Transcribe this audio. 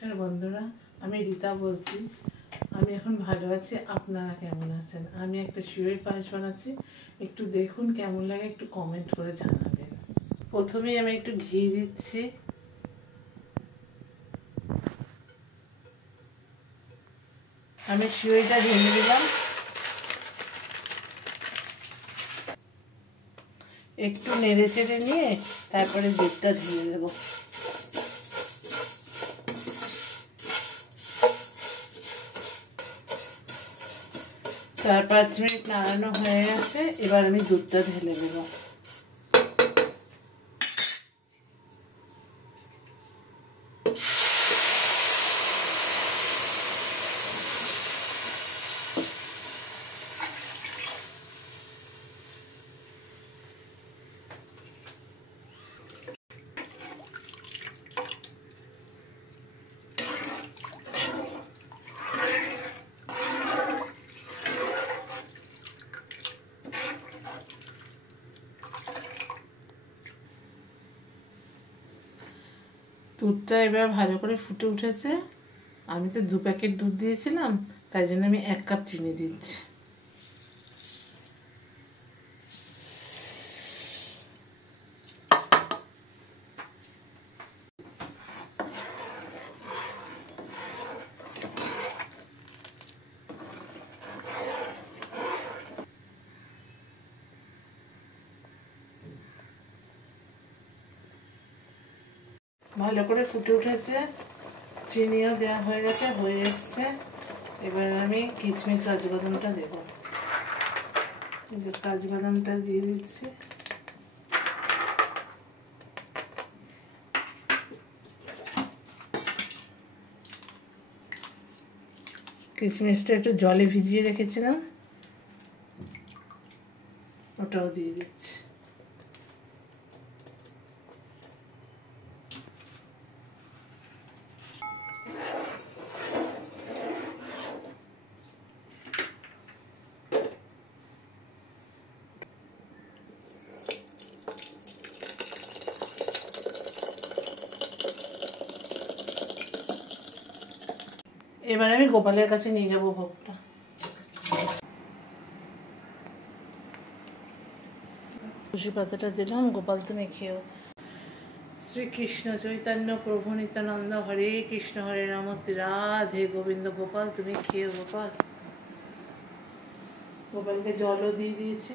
নমস্কার বন্ধুরা, আমি রীতা বলছি। আমি এখন ভালো আছি। আপনারা কেমন আছেন? আমি একটা শিউলির পায়েস বানাচ্ছি, একটু দেখুন কেমন লাগে, একটু কমেন্ট করে জানাবেন। প্রথমেই আমি একটু ঘি দিচ্ছি। আমি শিউলিটা ঢেলে দিলাম। একটু নেড়ে চেড়ে নিয়ে তারপরে দুধটা ঢেলে দেবো। 4-5 মিনিট নাড়ানো হয়ে গেছে। এবার আমি দুধটা ঢেলে দেবো। দুধটা এবার ভালো করে ফুটে উঠেছে। আমি তো 2 প্যাকেট দুধ দিয়েছিলাম, তাই জন্য আমি 1 কাপ চিনি দিচ্ছি। ভালো করে ফুটে উঠেছে, চিনিও দেওয়া হয়ে গেছে, হয়ে এসছে। এবার আমি কিশমিশ কাজু বাদামটা দেবো। কাজু বাদামটা দিয়ে দিচ্ছি। কিশমিশটা একটু জলে ভিজিয়ে রেখেছিলাম, ওটাও দিয়ে দিচ্ছি। এবার আমি গোপালের কাছে নিয়ে যাব ভোগটা। তুলসী পাতাটা দিলাম। গোপাল তুমি খেও। শ্রীকৃষ্ণ চৈতন্য প্রভু নিত্যানন্দ, হরে কৃষ্ণ হরে রাম শ্রী রাধে গোবিন্দ। গোপাল তুমি খেও। গোপালকে জলও দিয়ে দিয়েছি।